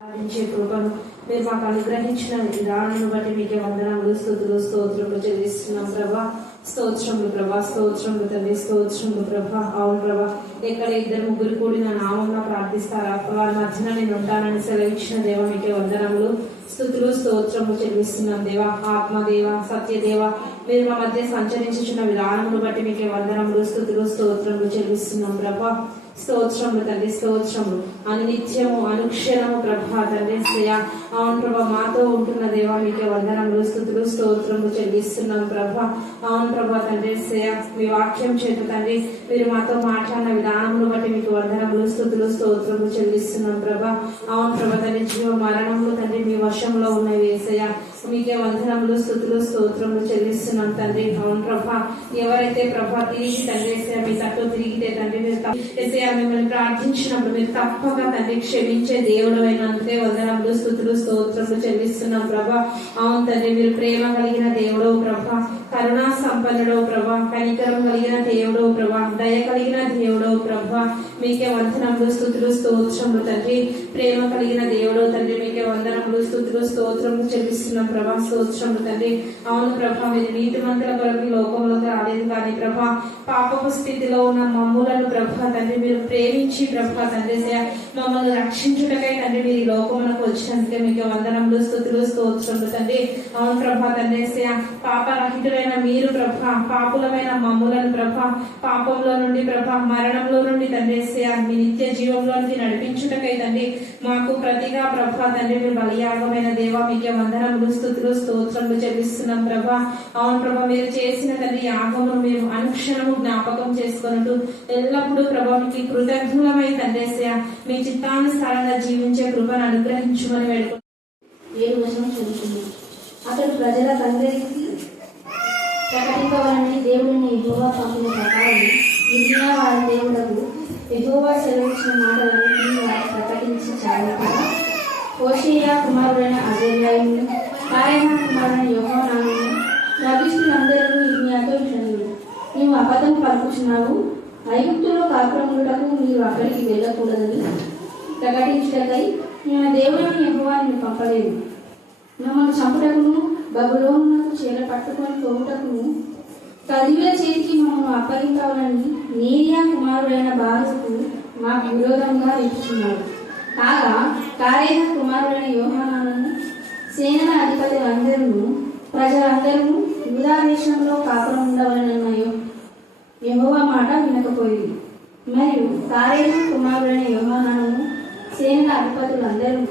సాధించే కృపను మీరు మాకు అనుగ్రహించిన విధానాన్ని బట్టి మీకే వందనములు, స్తుతులు, స్తోత్రములు చెల్లిస్తున్నాం ప్రభా. స్తోత్రములు ప్రభా, స్తోత్రములు తండ్రి, స్తోత్రములు ప్రభా. అవును ప్రభా, ఎక్కడ ఇద్దరు ముగ్గురు కూడి నా నామంలో ప్రార్థిస్తారా వారి మధ్యన నేను ఉంటానని సెలవిచ్చిన దేవ మీకే వందనములు, స్తుతులు, స్తోత్రములు చెల్లిస్తున్నాం దేవా. ఆత్మదేవ, సత్యదేవ, మీరు మా మధ్య సంచరించుచున్న విధానమును బట్టి మీకే వందనములు, స్తుతులు, స్తోత్రములు చెల్లిస్తున్నాం ప్రభా. స్తోత్రములు తండ్రి, స్తోత్రములు అనునిత్యము అనుక్షణము ప్రభా తండ్రి. అవును ప్రభా, మాతో ఉంటున్న దేవా మీకే వందనములు, స్తుతులు, స్తోత్రములు చెల్లిస్తున్నాం ప్రభా. అవును ప్రభా తండ్రి, మీ వాక్యం చేత తండ్రి మీరు మాతో మాట్లాడిన విధానమును బట్టి మీకు వందనములు, స్తుతులు, స్తోత్రములు చెల్లిస్తున్నాం ప్రభా. అవును ప్రభా తండ్రి, జీవ మరణములు తండ్రి మీ వశంలో ఉన్నవి యేసయ్య, మీకే వందనములు, స్తుతులు, స్తోత్రములు చెల్లిస్తున్నాం తండ్రి. అవును ప్రభా, ఎవరైతే ప్రభా తిరిగి తండ్రి మీ తట్టు తిరిగితే తండ్రి మీరు మిమ్మల్ని ప్రార్థించినప్పుడు మీరు తప్పక తండ్రి క్షమించే దేవుడు అయినందుకే వందనములు, స్తుతులు, స్తోత్రములు చెల్లిస్తున్నాం ప్రభా. అవును తండ్రి, మీరు ప్రేమ కలిగిన దేవుడు ప్రభా, కరుణా సంపన్నుడు ప్రభా, కనికరం కలిగిన దేవుడు ప్రభా, దయ కలిగిన దేవుడు ప్రభా. మీకే వందనములు, స్తుతులు, స్తోత్రములు తండ్రి. ప్రేమ కలిగిన దేవుడు తండ్రి, మీకే వందనములు, స్తుతులు, స్తోత్రములు చెల్లిస్తున్నాం ప్రభా. స్తోత్రములు తండ్రి. అవును ప్రభా, మీరు నీతిమంతుల కొరకు లోకంలోకి రాలేదు కానీ ప్రభా పాపపు స్థితిలో ఉన్న మమ్ములను ప్రభా తండ్రి మీరు ప్రేమించి ప్రభా తండ్రి మమ్మల్ని రక్షించుటకై తండ్రి మీరు ఈ లోకములకు వచ్చినందుకే మీకు వందనములు, స్తుతులు, స్తోత్రములు తండ్రి. అవును ప్రభా తండ్రి, పాపరహితులైన మీరు ప్రభా పాపులమైన మమ్ములను ప్రభా పాపంలో నుండి ప్రభా మరణంలో నుండి తండ్రి మీ నిత్య జీవంలోనికి నడిపించుటకై తండ్రి మాకు ప్రతిగా ప్రభా తండ్రి మీరు బలియాగమైన దేవా మీకే వందనములు, స్తుతులు, స్తోత్రములు చెల్లిస్తున్నాం ప్రభా. అవును ప్రభా, మీరు చేసిన తండ్రి యాగమును మేము అనుక్షణము జ్ఞాపకం చేసుకున్నట్టు ఎల్లప్పుడూ ప్రభా మీకు కృతజ్ఞులమై తండ్రి మీ చిత్తానుసారంగా జీవించే కృపను అనుగ్రహించమని వేడుకుంటున్నాం. అతడు ప్రజలకందరికీ ప్రకటింపవాలని దేవుడిని యెహోవా పంపిన ప్రకారం ఇర్మియా వారి దేవుడకు యెహోవా సెలవిచ్చిన మాటలన్నింటినీ వారు ప్రకటించి చాలకుండా హోషేయ కుమారుడైన అజర్యాయును, కారేహ కుమారుడైన యోహానానును నబిష్టులందరూ ఇర్మియాతో ఇట్లన్నారు, నీవు అబద్ధం పలుకుచున్నావు. ఐగుప్తులో కాపురములకు మీరు అక్కడికి వెళ్ళకూడదని ప్రకటించుటకై మన దేవుడని యెహోవాను పంపలేదు. మమ్మల్ని చంపుటకును బబులోనునకు చీర పట్టుకొని పోవుటకును కల్దీయుల చేతికి మమ్మల్ని అప్పగించాలని నేరియా కుమారుడైన బారూకు మాకు విరోధంగా వెతుకున్నాడు. కాగా కారేహ కుమారుడైన యోహానాను సేనల అధిపతులందరూ ప్రజలందరూ యూదా దేశంలో కాపురం ఉండవలనన్న యెహోవా మాట వినకపోయింది. మరియు కారేహ కుమారుడైన యోహానాను సేనల అధిపతులందరూ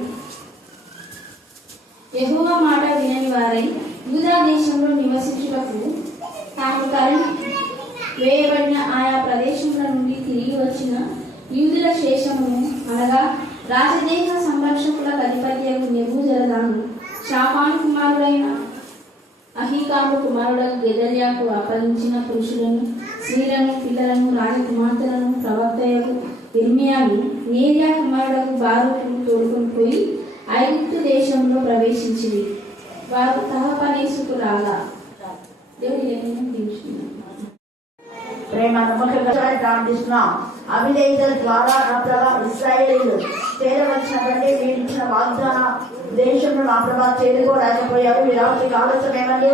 యెహోవా మాట వినని వారై యూదా దేశంలో నివసించుటకు తాము తరలి వేయబడిన ఆయా ప్రదేశముల నుండి తిరిగి వచ్చిన యూదుల శేషమును అనగా రాజదేహ సంరక్షకుల అధిపత్యకు నెబూజరదాను, షాఫాను కుమారుడైన అహీకాము కుమారుడకు గెదల్యాకు అప్పగించిన పురుషులను, స్త్రీలను, పిల్లలను, రాజకుమార్తెలను ప్రవక్తయకు ఇర్మియాను నేరియా కుమారుడకు బారూకును తోడుకొని పోయి ఐగుప్తు దేశంలో ప్రవేశించింది. వారు తహపనేసుకు రాగా దేవుడి ప్రేమ నమ్మకంగా ప్రార్థిస్తున్నాం. అవిధేయతల ద్వారా నా ప్రభా ఇశ్రాయేలీయులు చేరవలసినటువంటి మీరు ఇచ్చిన వాగ్దాన దేశంలో నా ప్రభా చేరుకోలేకపోయారు. ఈ రాత్రికి ఆలోచన ఏమండి,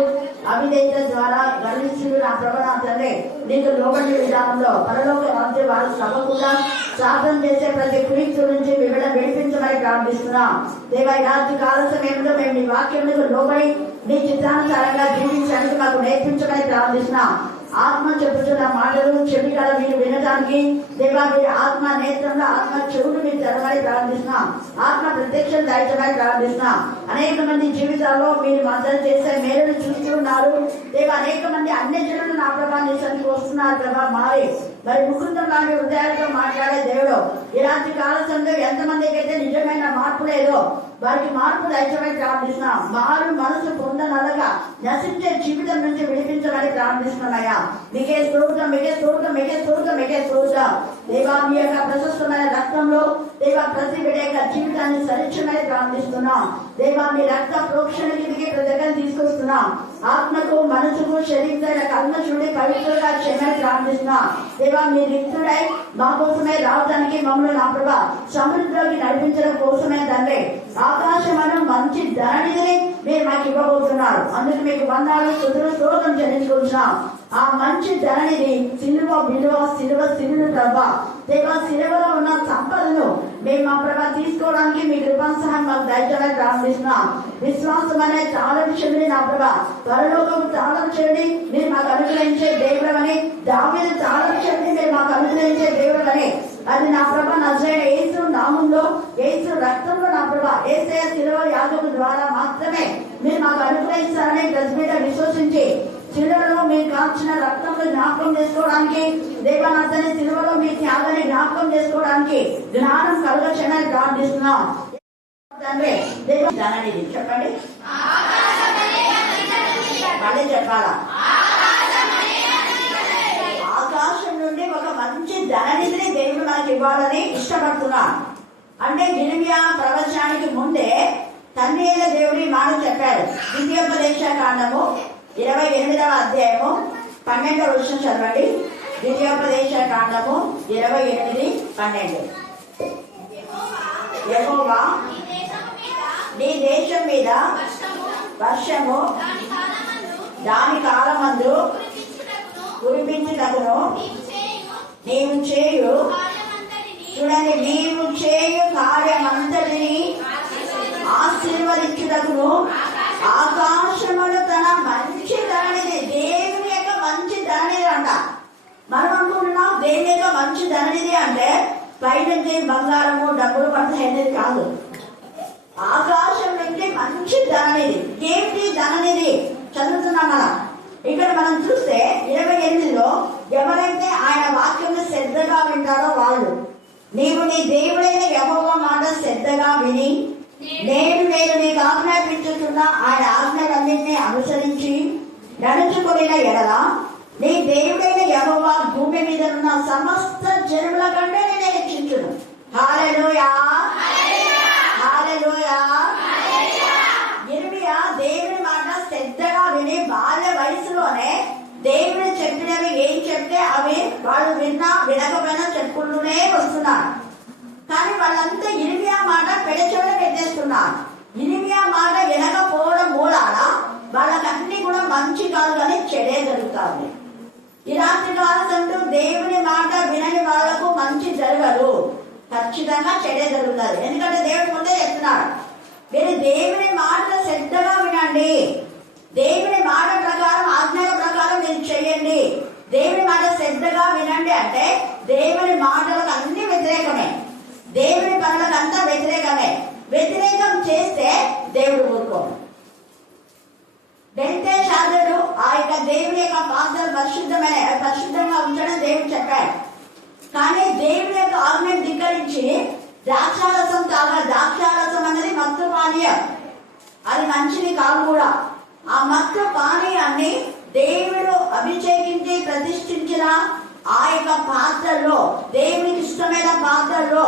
అవిధేయతల ద్వారా గర్విస్తులు నా ప్రభా నా తండ్రి నీకు లోబడి విధానంలో పరలోక రాజ్యం వారు తప్పకుండా సాధన చేసే ప్రతి క్రీస్తు నుంచి మిమ్మల్ని విడిపించమని ప్రార్థిస్తున్నాం. దేవా, ఈ రాత్రికి ఆలోచన ఏమిటో మేము నీ వాక్యములకు లోబడి నీ చిత్తానుసారంగా జీవించడానికి మాకు నేర్పించమని ప్రార్థిస్తున్నాం. ఆత్మ చెప్పుతున్న మాటలు చెవికల మీరు వినడానికి దేవా మీరు ఆత్మ నేత్రంలో ఆత్మ చెవులు మీరు తెరవని ప్రార్థిస్తున్నాం. ఆత్మ ప్రత్యక్షం దాయించమని ప్రార్థిస్తున్నాం. అనేక మంది జీవితాల్లో మీరు మద్దతు చేసే మేలును చూస్తున్నారు దేవా. అనేక మంది అన్ని జనులు నా ప్రభా నీ సన్నిధికి వస్తున్నారు ప్రభా. మరి ముకుందం లాంటి హృదయాలతో మాట్లాడే దేవుడు ఇలాంటి కాలంలో ఎంతమందికి అయితే నిజమైన మార్పు లేదో వారికి మార్పు దయచమని ప్రార్థిస్తున్నాం. మారు మనసు పొందనలగా నశించే జీవితం నుంచి విడిపించమని ప్రార్థిస్తున్నాయా. మీకే స్తోత్రం, మీకే స్తోత్రం, మీకే స్తోత్రం, మీకే స్తోత్రం. దేవా మీ యొక్క ప్రశస్తమైన రక్తంలో దేవా ప్రతి బిడ్డ యొక్క జీవితాన్ని సరిచ్చమని ప్రార్థిస్తున్నాం. దేవా మీ రక్త ప్రోక్షణ కిందకి ప్రతి దగ్గర తీసుకొస్తున్నాం. ఆత్మకు మనసుకు శరీరం కల్మషుడి పవిత్రుగా క్షమని ప్రార్థిస్తున్నా. దేవా మీరు రిక్తుడై మా కోసమే రావడానికి మమ్మల్ని నా ప్రభా సముద్రంలోకి నడిపించడం కోసమే తండ్రి ఆకాశమను మంచి ధరణిని మీరు మాకు ఇవ్వబోతున్నారు. అందుకు మీకు వందనాలు స్తుతులు స్తోత్రం చెల్లించుకుంటున్నాం. ఆ మంచి ధరణిని సిలువ విలువ సిలువ ప్రభా దేవా సిలువలో ఉన్న సంపదను మేము మా ప్రభా తీసుకోవడానికి మీ కృపాసహాయం మాకు దయచేయాలని ప్రార్థిస్తున్నాం. విశ్వాసం అనే చాలా విషయంలో నా ప్రభా పరలోకం చాలా విషయాన్ని మీరు మాకు అనుగ్రహించే దేవుడు అని దావీదు చాలా విషయాన్ని మీరు మాకు అనుగ్రహించే దేవుడు అని అది నా ప్రభా నజరైన యేసు నామంలో యేసు రక్తంలో నా ప్రభా యేసయ్య శిలువ యాగం ద్వారా మాత్రమే మీరు మాకు అనుగ్రహిస్తారని గజబీట విశ్వసించి శిలువలో మీరు కాల్చిన రక్తంలో జ్ఞాపకం చేసుకోవడానికి దేవనాథని శిలువలో మీ త్యాగాన్ని జ్ఞాపకం చేసుకోవడానికి జ్ఞానం కలగచ్చని ప్రార్థిస్తున్నాం. తండ్రి ధననిధి చెప్పండి, మళ్ళీ చెప్పాలా? ఆకాశం నుండి ఒక మంచి ధననిధిని దేవుడు నాకు ఇవ్వాలని ఇష్టపడుతున్నాను అంటే యిర్మీయా ప్రవచనానికి ముందే తండ్రి అయిన దేవుడి మాట చెప్పారు. ద్వితీయోపదేశ కాండము 28వ అధ్యాయము 12వ వచనం చదవండి. ద్వితీయోపదేశ కాండము 28:12. యెహోవా నీ దేశం మీద వర్షము దాని కాలమందు కురిపించుటకును నీవు చేయు చూడండి నీవు చేయు కార్యమంతటిని ఆశీర్వదించుటకును ఆకాశములు తన మంచి ధరణిది దేవుని యొక్క మంచి ధరణిది అంట. మనం అనుకుంటున్నాం దేవుని యొక్క మంచి ధరణిది అంటే పైనుంచి బంగారము డబ్బులు పడతాయనేది కాదు. ఆకాశం నుండి మంచి ధరణిది. ఏంటి ధరణిది చదువుతున్నాం మనం. ఇక్కడ మనం చూస్తే 28లో ఎవరైతే ఆయన వాక్యం శ్రద్ధగా వింటారో వాళ్ళు నీవు నీ దేవుడైన యెహోవా మాట శ్రద్ధగా విని నేను నీకు ఆజ్ఞాపించుతున్న ఆయన ఆజ్ఞలన్నింటినీ అనుసరించి నడుచుకున్న ఎడల నీ దేవుడైన యెహోవా భూమి మీద ఉన్న సమస్త జనుల కంటే నేను హెచ్చించును. హల్లెలూయా, హల్లెలూయా. యిర్మీయా దేవుని మాట శ్రద్ధగా విని బాల్య వయసులోనే దేవుడు చెప్పినవి ఏం చెప్తే అవి వాళ్ళు విన్నా వినకపోయినా చెప్పుకుంటూనే వస్తున్నారు. కానీ వాళ్ళంతా యిర్మీయా మాట పెడచోట పెట్టేస్తున్నారు. యిర్మీయా మాట వినకపోవడం మూలాన వాళ్ళకన్నీ కూడా మంచి కాదు కానీ చెడే జరుగుతుంది. ఈ రాత్రి కాలంలో దేవుని మాట వినని వాళ్లకు మంచి జరగదు, ఖచ్చితంగా చెడే జరుగుతుంది. ఎందుకంటే దేవుడు ముందే చెప్తున్నాడు మీరు దేవుని మాట శ్రద్ధగా వినండి, దేవుని మాట ప్రకారం ఆజ్ఞల ప్రకారం మీరు చెయ్యండి. దేవుని మాట శ్రద్ధగా వినండి అంటే దేవుని మాటలకు అన్ని వ్యతిరేకమే, దేవుని పనులకు అంతా వ్యతిరేకమే. వ్యతిరేకం చేస్తే దేవుడు ఊరుకోడు. బెల్తెషాజరు ఆ యొక్క దేవుని యొక్క పాత్రలు పరిశుద్ధంగా ఉంచడం దేవుడు చెప్పాడు. కానీ దేవుని యొక్క ఆజ్ఞను ధిక్కరించి ద్రాక్షారసం ద్రాక్షారసం అనేది మత్తు పానీయం, అది మంచిది కాదు కూడా. ఆ మత్తు పానీయాన్ని దేవుడు అభిషేకించి ప్రతిష్ఠించిన ఆ యొక్క పాత్రలో దేవునికి ఇష్టమైన పాత్రలో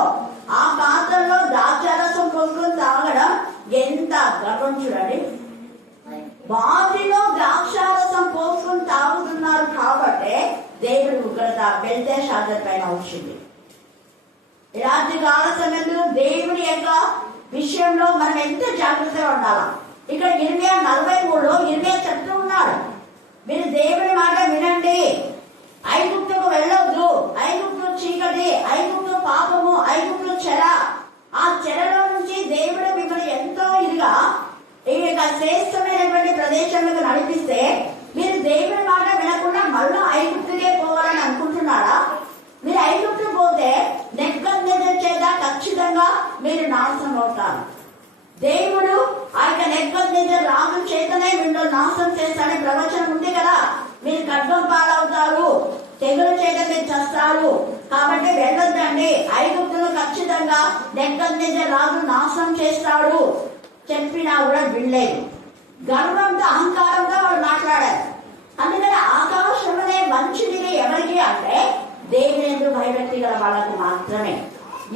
ఆ పాత్రలో ద్రాక్షారసం పోసుకొని తాగడం ఎంత గర్వం చూడండి. వాటిలో ద్రాక్షారసం పోసుకొని తాగుతున్నారు కాబట్టి దేవుడి ఉగ్రత బెల్తెషాజరు పైన వచ్చింది. ఇలాంటి కాల సమయంలో దేవుని యొక్క విషయంలో మనం ఎంత జాగ్రత్తగా ఉండాలా. ఇక్కడ 43లో చెప్తూ ఉన్నారు మీరు దేవుని మాట వినండి, ఐగుప్తుకు వెళ్ళొద్దు, ఐగుప్తు చీకటి, ఐగుప్తు పాపము, ఐగుప్తు చెర, ఆ చెరలో నుంచి దేవుడు మిమ్మల్ని ఎంతో ఇదిగా ఈ యొక్క శ్రేష్టమైనటువంటి ప్రదేశంలోకి నడిపిస్తే మీరు దేవుని మాట వినకుండా మళ్ళీ ఐగుప్తుకే పోవాలని అనుకుంటున్నారా? మీరు ఐగుప్తు పోతే నెబుకద్నెజరు చేత ఖచ్చితంగా మీరు నాశనం అవుతారు. దేవుడు ఆ యొక్క నెబుకద్నెజరు రాజు చేతనే మిమ్మల్ని నాశనం చేస్తాడని ప్రవచనం ఉంది కదా. మీరు ఖడ్గం పాలవుతారు, తెగులు చేత మీరు చస్తారు, కాబట్టి వెళ్ళొద్దండి, ఐగుప్తును ఖచ్చితంగా నెబుకద్నెజరు రాజు నాశనం చేస్తాడు చెప్పినా కూడా వినలేదు. గర్వంతో అహంకారంతో వాళ్ళు మాట్లాడారు. అందుకని ఆకాశంలోనే మంచిది ఎవరికి అంటే దేవుని యందు భయభక్తి గల వాళ్ళకు మాత్రమే.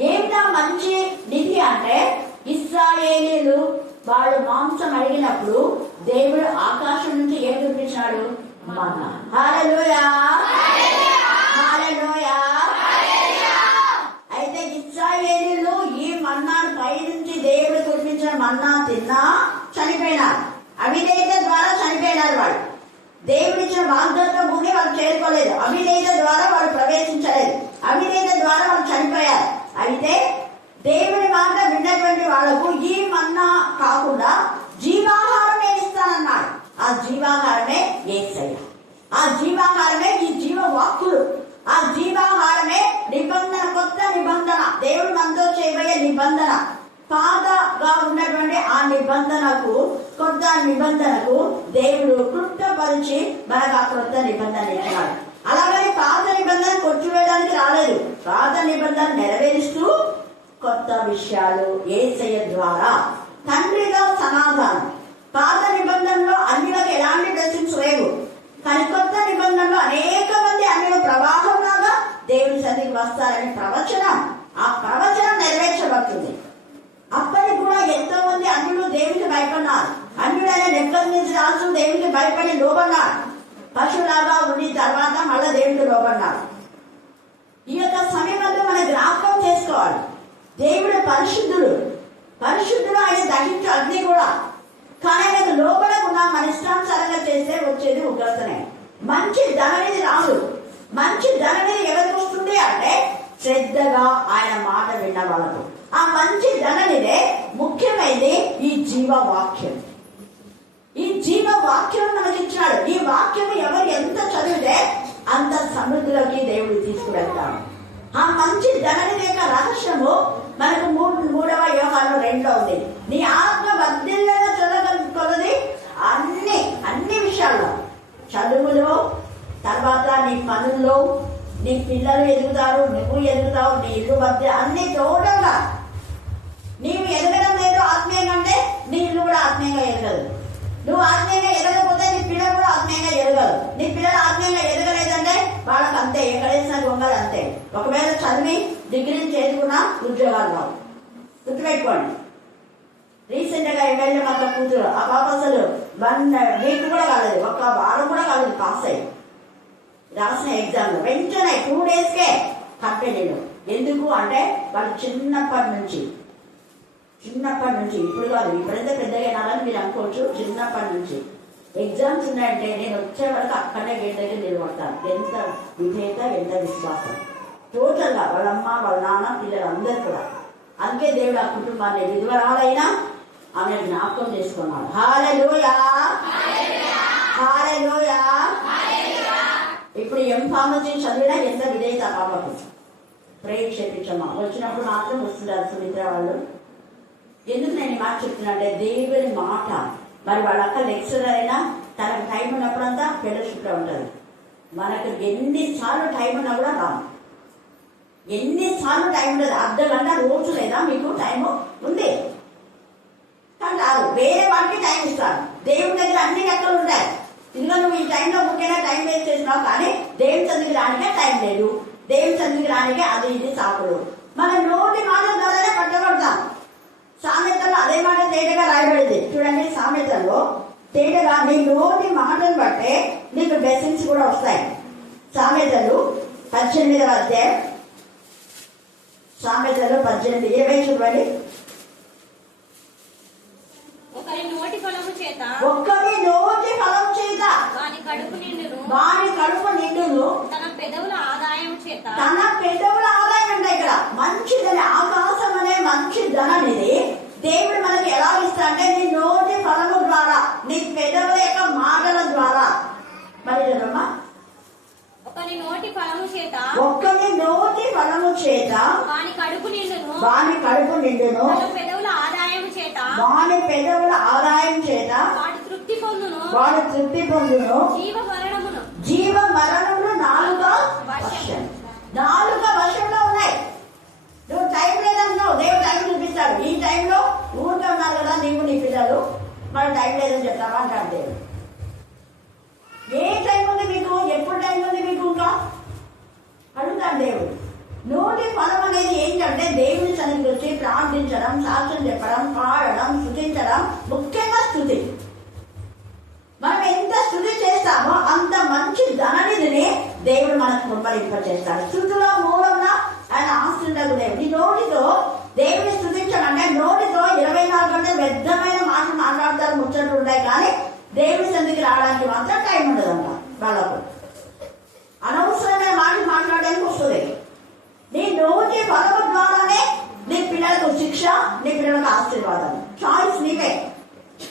ఏమిటా మంచి నిధి అంటే ఇశ్రాయేలీయులు వాళ్ళు మాంసం అడిగినప్పుడు దేవుడు ఆకాశం నుంచి ఏం చూపించాడు? మన్నా. హల్లెలూయా, హల్లెలూయా. అయితే ఇశ్రాయేలీయులు ఈ మన్నాను పై నుంచి దేవుడు కురిపించిన మన్నా తిన్నా చనిపోయినారు. అవిధేయత ద్వారా చనిపోయినారు. వాళ్ళు దేవుడిచ్చిన వాగ్దాన భూమి వాళ్ళు చేరుకోలేదు. అవిధేయత ద్వారా వాళ్ళు ప్రవేశించలేదు. అవిధేయత ద్వారా వాళ్ళు చనిపోయారు. అయితే దేవుడి మాట విన్నటువంటి వాళ్లకు ఈ మన్నా కాకుండా జీవాహారం నేను ఇస్తానన్నాడు. ఆ జీవాహారమే యేసయ్య. ఆ జీవాహారమే ఈ జీవ వాక్కులు. ఆ జీవాహారమే నిబంధన, కొత్త నిబంధన, దేవుడు మనతో చేయబోయే నిబంధన. పాతగా ఉన్నటువంటి ఆ నిబంధనకు, కొత్త నిబంధనకు దేవుడు క్లుప్తపరిచి మనకు ఆ కొత్త నిబంధన ఇచ్చాడు. అలాగని పాత నిబంధన కొట్టివేయడానికి రాలేదు. పాత నిబంధన నెరవేరుస్తూ కొత్త విషయాలు యేసయ్య ద్వారా తండ్రిగా సమాధానం. పాత నిబంధనలో అన్యులకు ఎలాంటి బ్లెస్సింగ్స్ లేవు. కానీ కొత్త నిబంధనలో అనేక మంది అన్యులు ప్రవాహం లాగా దేవుని సన్నిధికి వస్తారని ప్రవచనం, ఆ ప్రవచనం నెరవేర్చబడుతుంది. అప్పటికి కూడా ఎంతో మంది అన్యులు దేవునికి భయపడినారు. అన్యుడైన నెబుకద్నెజరు రాజు దేవునికి భయపడి లోబడ్డాడు. పశువులాగా ఉండి తర్వాత మళ్ళా దేవునికి లోబడ్డాడు. ఈ యొక్క సమయంలో మనం జ్ఞాపకం చేసుకోవాలి. దేవుడు పరిశుద్ధుడు. పరిశుద్ధుడు, ఆయన దహించు అగ్ని కూడా. కానీ ఆయనకు లోపడకుండా మన ఇష్టానుసారంగా చేస్తే వచ్చేది ఉగ్రతనే. మంచి ధననిధి రాదు. మంచి ధననిధి ఎవరికి వస్తుంది అంటే శ్రద్ధగా ఆయన మాట విన్న వాళ్ళకు. ఆ మంచి ధననిదే ముఖ్యమైనది ఈ జీవవాక్యం. ఈ జీవవాక్యం మనకి ఇచ్చినాడు. ఈ వాక్యం ఎవరు ఎంత చదివితే అంత సమృద్ధిలోకి దేవుడు తీసుకువెళ్తాడు. ఆ మంచి ధననిధి యొక్క రహస్యము మనకు 3వ యోహాను 2లో ఉంది. నీ ఆత్మ వర్ధిల్లుగా చదవగలుగుతున్నది అన్ని విషయాల్లో, చదువులో, తర్వాత నీ పనుల్లో, నీ పిల్లలు ఎదుగుతారు, నువ్వు ఎదుగుతావు, నీ ఇల్లు మధ్య అన్ని టోటల్గా. నీవు ఎదగడం లేదు ఆత్మీయంగా అంటే నీ ఇల్లు కూడా ఆత్మీయంగా ఎదగదు. నువ్వు ఆత్మీయంగా ఎదగకపోతే నీ పిల్లలు కూడా ఆత్మీయంగా ఎదగదు. నీ పిల్లలు ఆత్మీయంగా ఎదగలేదంటే వాళ్ళకి అంతే, ఎక్కడేసిన దొంగలు అంతే. ఒకవేళ చదివి డిగ్రీలు చేసుకున్నా ఉద్యోగాలు రావు. గుర్తుపెట్టుకోండి. రీసెంట్ గా ఎమ్మెల్యే మాకు కూతురు, ఆ పాప అసలు 1 వీక్ కూడా కాలేదు, 1 వారం కూడా కాలేదు పాస్ అయ్యి రాసిన ఎగ్జామ్ లో. వెంటనే 2 డేస్కే కంపెనీలు. ఎందుకు అంటే వాళ్ళు చిన్నప్పటి నుంచి ఇప్పుడు కాదు, ఇప్పుడైతే పెద్దగా అయినారని మీరు అనుకోవచ్చు. చిన్నప్పటి నుంచి ఎగ్జామ్స్ ఉన్నాయంటే నేను వచ్చే వరకు అక్కడనే గేట్ దగ్గర నిలబడతాను. ఎంత విధేయత, ఎంత విశ్వాసం. టోటల్ గా వాళ్ళమ్మ, వాళ్ళ నాన్న, పిల్లలు అందరు కూడా. అందుకే దేవుడు ఆ కుటుంబాన్ని విధవరాలైనా ఆమె జ్ఞాపకం చేసుకున్నాడు. హల్లెలూయా, హల్లెలూయా. ఇప్పుడు ఫార్మసీ చదివినా ఎంత విధేయత పాపకు. ప్రేయర్ చేపించమ్మా. వచ్చినప్పుడు మాత్రం వస్తుంటారు సుమిత్ర వాళ్ళు. ఎందుకు నేను మాట చెప్తున్నా అంటే దేవుని మాట. మరి వాళ్ళ అక్క లెక్చరర్ అయినా తనకు టైం ఉన్నప్పుడంతా ఫెలోషిప్ లో ఉంటుంది. మనకు ఎన్నిసార్లు టైం ఉన్నా కూడా రాము. ఎన్నిసార్లు టైం ఉండదు. అర్ధగంట రోజు లేదా మీకు టైం ఉంది కానీ రాదు. వేరే వాళ్ళకి టైం ఇస్తారు. దేవుడి దగ్గర అన్ని లెక్కలు ఉంటాయి. ఇదిగో నువ్వు ఈ టైంలో ముఖ్యంగా టైం వేస్ట్ చేసినావు, కానీ దేవుని చదివి రానికే టైం లేదు. దేవుని చదివి రానికే అది ఇది సాకులు. మన నోటి మాట ద్వారానే పట్టబడతాం. సామెతల్లో అదే మాట తేటగా రాయబడింది. చూడండి, సామెతల్లో తేటగా నీ నోటి మాటను బట్టే నీకు బ్లెస్సింగ్స్ కూడా వస్తాయి. సామెతలు 18వ అధ్యాయం, సామెతలు 18:20 చూడండి. ఒకరి నోటి ఫలము చేత వాని కడుపు నిండును, తన పెదవుల ఆదాయం అంటే ఇక్కడ మంచిదని, ఆకాశం అనే మంచి ధననిది దేవుడు మనకి ఎలా ఇస్తా అంటే నీ నోటి ఫలము ద్వారా, నీ పెదవుల యొక్క మాటల ద్వారా. మరి చదవమ్మా. ఒకని నోటి ఫలము చేత వాని కడుపు నిండును, వాని పెదవుల ఆదాయం చేత వాడు తృప్తి పొందును. జీవ మరణములు 4 వర్షంలో ఉన్నాయి. నువ్వు టైం లేదన్నావు, దేవుడు టైం చూపిస్తాడు. ఈ టైంలో ఊరికే ఉన్నారు కదా నీవు నీ పిల్లలు, మరి టైం లేదని చెప్తావా అంటాడు దేవుడు. ఏ టైం ఉంది మీకు? ఎప్పుడు టైం ఉంది మీకు? ఇంకా అడుగుతాడు దేవుడు. నోటి ఫలం అనేది ఏంటంటే దేవుని సన్నిధికి వచ్చి ప్రార్థించడం, సాక్ష్యం చెప్పడం, పాడడం, స్తుతించడం, దేవుడు మనకు కృపలింపచేస్తాడు. స్థుతిలో మూలమున ఆయన ఆశ్రయుడగు దేవుడు. ఈ నోటితో దేవుని స్థుతించాలంటే నోటితో 24 గంటలు వ్యర్థమైన మాటలు మాట్లాడతారు, ముచ్చట్లు ఉంటాయి, కానీ దేవుని సన్నిధికి రావడానికి మాత్రం టైం ఉండదన్న వాళ్ళకు. అనవసరమైన మాటలు మాట్లాడడానికి వస్తుంది. నీ నోటి పదవ ద్వారానే నీ పిల్లలకు శిక్ష, నీ పిల్లలకు ఆశీర్వాదం. చాయిస్ నీవే.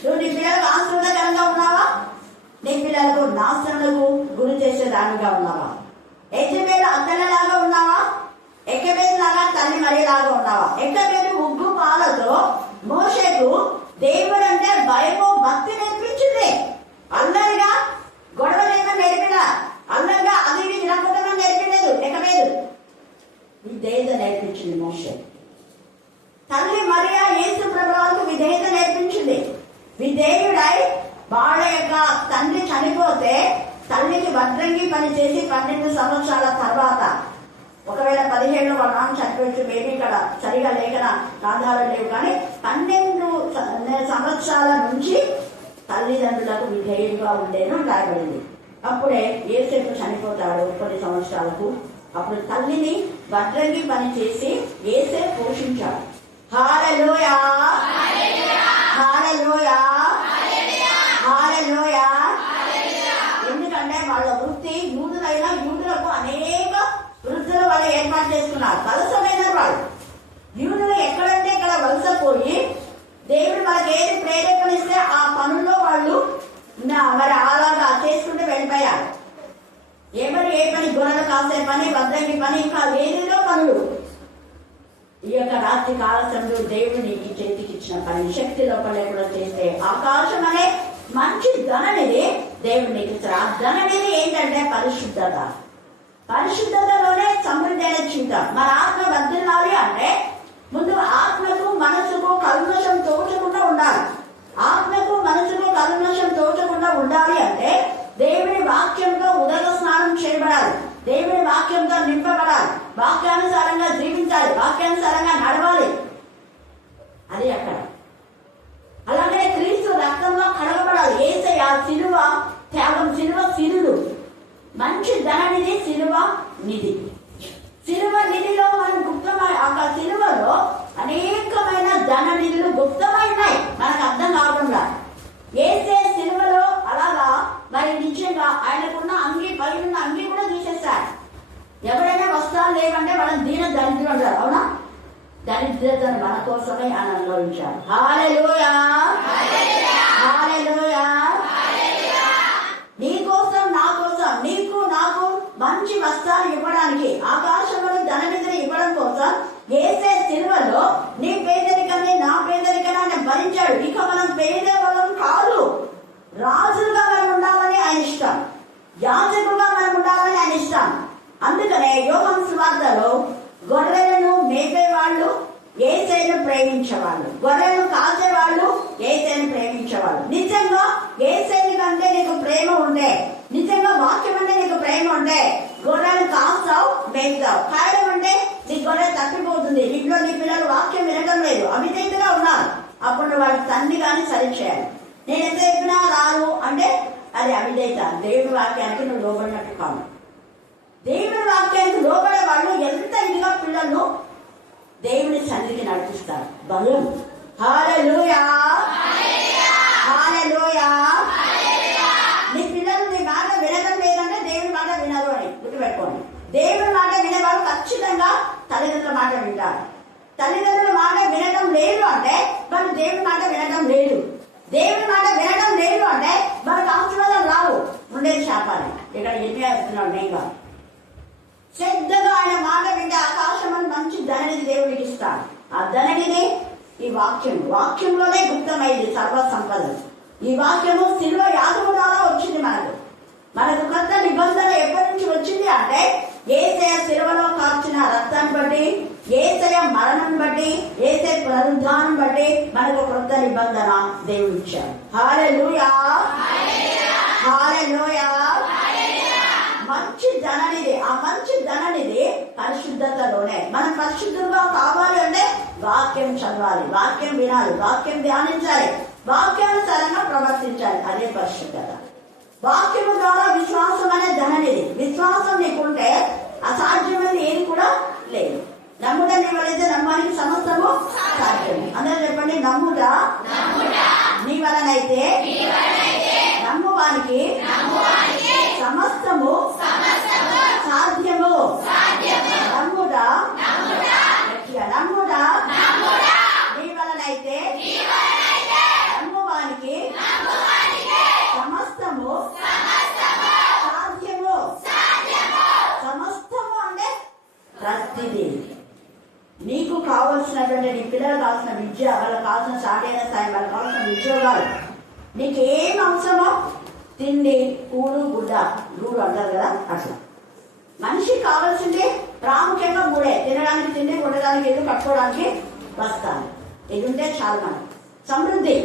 నువ్వు నీ పిల్లలకు ఆశీర్వాదకరంగా ఉన్నావా, నీ పిల్లలకు నాశనకు గురి చేసేదానిగా ఉన్నావా? ఎక్కబేలు అత్తలలాగా ఉన్నావా, ఎక్కబేలు లాగా తల్లి మరియలాగా ఉన్నావా? ఎక్కబేలు ఉగ్గు పాలతో మోషేకు దేవుడు అంటే భయము భక్తి నేర్పించింది. అల్లరిగా గొడవలేమో నేర్పినా, అల్లరిగా అది వినకుండా నేర్పించలేదు. ఎక్కబేలు విధేయత నేర్పించింది మోషే. తల్లి మరియా యేసు ప్రభువుకు విధేయత నేర్పించింది. విధేయుడై వాళ్ళ యొక్క తండ్రి చనిపోతే తల్లికి వడ్రంగి పని చేసి 12 సంవత్సరాల తర్వాత, ఒకవేళ 17 వాళ్ళ నాన్న చనిపోవచ్చు, బేబీ ఇక్కడ సరిగా లేఖన ఆధారాలు లేవు, కానీ 12 సంవత్సరాల నుంచి తల్లిదండ్రులకు విధేయులుగా ఉండేను రాయబడింది. అప్పుడే యేసేపు చనిపోతాడు 10 సంవత్సరాలకు. అప్పుడు తల్లిని వడ్రంగి పని చేసి యేసేపు పోషించాడు. హల్లెలూయా, హల్లెలూయా, హల్లెలూయా. ఎందుకంటే వాళ్ళ వృత్తి యూదులైన యూదులకు అనేక వృత్తులు వాళ్ళు ఏర్పాటు చేసుకున్నారు. వలసమైన వాళ్ళు యూదులు ఎక్కడంటే ఇక్కడ వలసపోయి దేవుడు వాళ్ళకి ఏది ప్రేరేపణిస్తే ఆ పనుల్లో వాళ్ళు మరి అలాగా చేసుకుంటూ వెళ్ళిపోయారు. ఎవరు ఏ పని, గొర్రెలు కాసే పని, వడ్రంగి పని, ఇంకా ఏదిలో పనులు. ఈ యొక్క రాత్రి కాలసంలో దేవుడు నీకు చేతికి ఇచ్చిన పని శక్తి లోపల కూడా చేస్తే ఆకాశం అనే మంచి ధననిది దేవుడు నీకు ఇస్తారు. ఆ ధననిది ఏంటంటే పరిశుద్ధత. పరిశుద్ధతలోనే సమృద్ధి అయిన జీవితం. మన ఆత్మ వర్ధిల్లాలి అంటే ముందు ఆత్మకు మనసుకు కల్మషం తోచకుండా ఉండాలి. ఆత్మకు మనసుకు కల్మషం తోచకుండా ఉండాలి అంటే దేవుని వాక్యంతో ఉదక స్నానం చేయబడాలి, దేవుని వాక్యంతో నింపబడాలి, వాక్యానుసారంగా జీవించాలి, వాక్యానుసారంగా నడవాలి. అది అక్కడ. అలాగే క్రీస్తు రక్తంలో కడగబడాలి. యేసయ్య సిలువ త్యాగం, సిలువ సిలులు మంచి ధననిధి, సిలువ నిధి. సిలువ నిధిలో మనం గుప్తమై, ఆ సిలువలో అనేకమైన ధన నిధులు గుప్తమైనాయి, మనకు అర్థం కాకుండా. యేసే సిలువలో అలాగా మరి నిజంగా ఆయనకున్న అంగి, పైన అంగి కూడా తీసేశారు. ఎవరైనా వస్త్రాలు లేవంటే వాళ్ళని దీన దరిద్రులు అంటారు, అవునా? దరిద్రతను మన కోసమే ఆయన అనుభవించారు. హల్లెలూయా, హల్లెలూయా. నీ కోసం, నా కోసం, నీకు నాకు మంచి వస్త్రాలు ఇవ్వడానికి, ఆకాశంలో ధననిధిని ఇవ్వడం కోసం యేసే సిలువలో నీ పేదరికాన్ని, నా పేదరికాన్ని ఆయన భరించాడు. ఇక మనం పేదవాళ్ళం కాదు, రాజులుగా మనం ఉండాలని ఆయన ఇష్టం, యాజకులుగా మనం ఉండాలని ఆయన ఇష్టం. అందుకనే యోహాను సువార్తలో గొర్రెలను మేపేవాళ్ళు యేసయ్యను ప్రేమించేవాళ్ళు, గొర్రెలను కాసేవాళ్ళు యేసయ్యను ప్రేమించేవాళ్ళు. నిజంగా యేసయ్య కంటే నీకు ప్రేమ ఉంటే, నిజంగా వాక్యం అంటే నీకు ప్రేమ ఉంటే గొర్రెలు కాస్తావు, మేపుతావు. కాయడం అంటే నీ గొర్రె తప్పిపోతుంది, ఇంట్లో నీ పిల్లలు వాక్యం వినడం లేదు, అవిధేయతగా ఉన్నారు, అప్పుడు వాళ్ళకి తండ్రి కానీ సరి చేయాలి. నేను ఎంత చెప్పినా రారు అంటే అది అవిధేయత. దేవుడి వాక్యానికి నువ్వు లోబడినట్టు కాదు. దేవుడి వాక్యానికి లోబడే వాళ్ళు ఎంత ఇదిగా పిల్లలు దేవుని సన్నిధికి నడిపిస్తారు. బలం. హల్లెలూయా, హల్లెలూయా. నీ పిల్లలు నీ మాట వినడం లేదంటే దేవుడి మాట వినరు అని గుర్తుపెట్టుకోండి. దేవుడి మాట వినేవాళ్ళు ఖచ్చితంగా తల్లిదండ్రుల మాట వింటారు. తల్లిదండ్రుల మాట వినడం లేదు అంటే వాళ్ళు దేవుడి మాట వినడం లేదు. దేవుడి మాట వినడం లేదు అంటే మనకు ఆశీర్వాదం రావు, ఉండేది శాపాలి. ఇక్కడ ఎన్ని వేస్తున్నాడు నేను శ్రద్ధగా ఆయన మాట వింటే ఆకాశం అని మంచి ధననిధి దేవుడికి ఇస్తాడు. ఆ ధననిధి ఈ వాక్యం, వాక్యంలోనే గుప్తమైంది సర్వ సంపద. ఈ వాక్యము సిలువ యాగము ద్వారా వచ్చింది. మనకు కొత్త నిబంధన ఎప్పటి నుంచి వచ్చింది అంటే యేసయ్య సిలువలో కార్చిన రక్తాన్ని బట్టి, యేసయ్య మరణం బట్టి, యేసయ్య పునరుద్ధానం బట్టి మనకు కొత్త నిబంధన దేవుడు ఇచ్చాడు. హల్లెలూయా, హల్లెలూయా. మంచి ధననిధి, ఆ మంచి ధననిధి పరిశుద్ధతలోనే. మనం పరిశుద్ధంగా కావాలి అంటే వాక్యం చదవాలి, వాక్యం వినాలి, వాక్యం ధ్యానించాలి, వాక్యానుసారంగా ప్రవర్తించాలి. అదే పరిశుద్ధత. వాక్యము ద్వారా విశ్వాసం అనే ధననిధి. విశ్వాసం నీకుంటే అసాధ్యమైన ఏది కూడా లేదు. నమ్ముట నీ వలైతే నమ్మానికి సమస్తము సాధ్యము. అందరూ చెప్పండి, నమ్ముట నీ వలనైతే నమ్మువానికి సమస్తము సాధ్యము. నమ్ముట నమ్ముట నీ వలనైతే నమ్మువానికి సమస్తము సాధ్యము. సమస్తము అంటే ప్రతిదీ. నీకు కావలసినటువంటి నీ పిల్లలు కావాల్సిన విద్య, వాళ్ళకి కావాల్సిన సాటైన స్థాయి, వాళ్ళకి కావాల్సిన ఉద్యోగాలు, నీకేం అవసరమో తిండి, కూడు, గుడ్డ, గూడు అంటారు కదా, అట్లా మనిషికి కావాల్సింది ప్రాముఖ్యంగా మూడే: తినడానికి తిండి, ఉండడానికి ఇల్లు, కట్టుకోవడానికి వస్తాను. ఇది ఉంటే చాలు. మనం సమృద్ధి,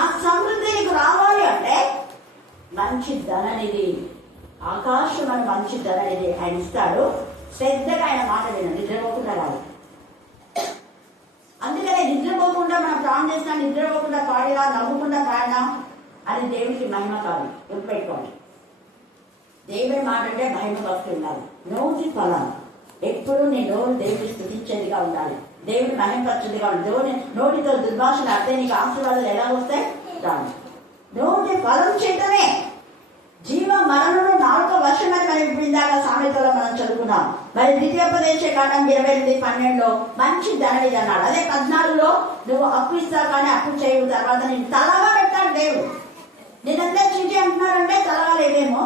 ఆ సమృద్ధి నీకు రావాలి అంటే మంచి ధననిధి, ఆకాశం అని మంచి ధననిధి ఆయన ఇస్తాడు. శ్రద్ధగా ఆయన మాట వినండి, నిద్రపోకుండా రాదు. అందుకనే నిద్రపోకుండా మనం ప్రాణం చేసినా, నిద్రపోకుండా పాడినా, నవ్వకుండా పాడినా అది దేవుడికి మహిమ కాదు. గుర్తుపెట్టుకోండి, దేవుడి మాట అంటే మహిమ భక్తి ఉండాలి. నోటి ఫలం ఎప్పుడు నీ నోరు దేవుడిని స్తుతించేదిగా ఉండాలి, దేవుని మహిమపరచేదిగా ఉండాలి. నోటితో దుర్భాషణ అర్థం నీకు ఆశీర్వాదాలు ఎలా వస్తాయి? రాదు. నోటి ఫలం చేతనే జీవ మరణులు నాలుగో వర్షం అని మనం ఇప్పుడు ఇందాక సామెతలో మనం చదువుకున్నాం. మరి ద్వితీయోపదేశ కాండం 28:12 మంచి ధననిధి అన్నాడు. అదే 14లో నువ్వు అప్పు ఇస్తావు కానీ అప్పు చేయవు, తర్వాత నేను తలగా పెట్టాడు దేవుడు. నేనందరూ చీచి అంటున్నారంటే తలగా లేదేమో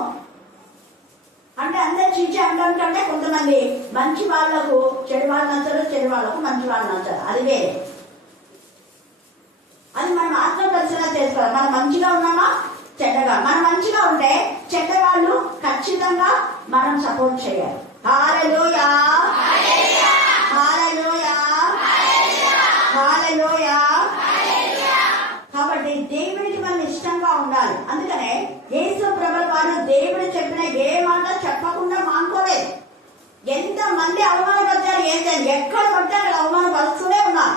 అంటే, అందరు చీచి అంటాం కంటే కొంతమంది మంచి వాళ్లకు చెడు వాళ్ళు నచ్చరు, చెడు వాళ్ళకు మంచి వాళ్ళు నచ్చరు. అది వేరే. అది మనం ఆత్మ పరిశీలన చేసుకోవాలి. మనం మంచిగా ఉన్నామా చెడ్డగా? మనం మంచిగా ఉంటే చెడ్డవాళ్ళు ఖచ్చితంగా మనం సపోర్ట్ చేయాలి. హల్లెలూయా, హల్లెలూయా, హల్లెలూయా. కాబట్టి దేవుడికి మనం ఇష్టంగా ఉండాలి. అందుకనే యేసు ప్రభువు వారు దేవుడు చెప్పిన ఏ మాట చెప్పకుండా మానుకోలేదు. ఎంత మంది అవమానపరిచారు, ఎక్కడ పడితే అక్కడ అవమానపరుస్తూనే ఉన్నారు.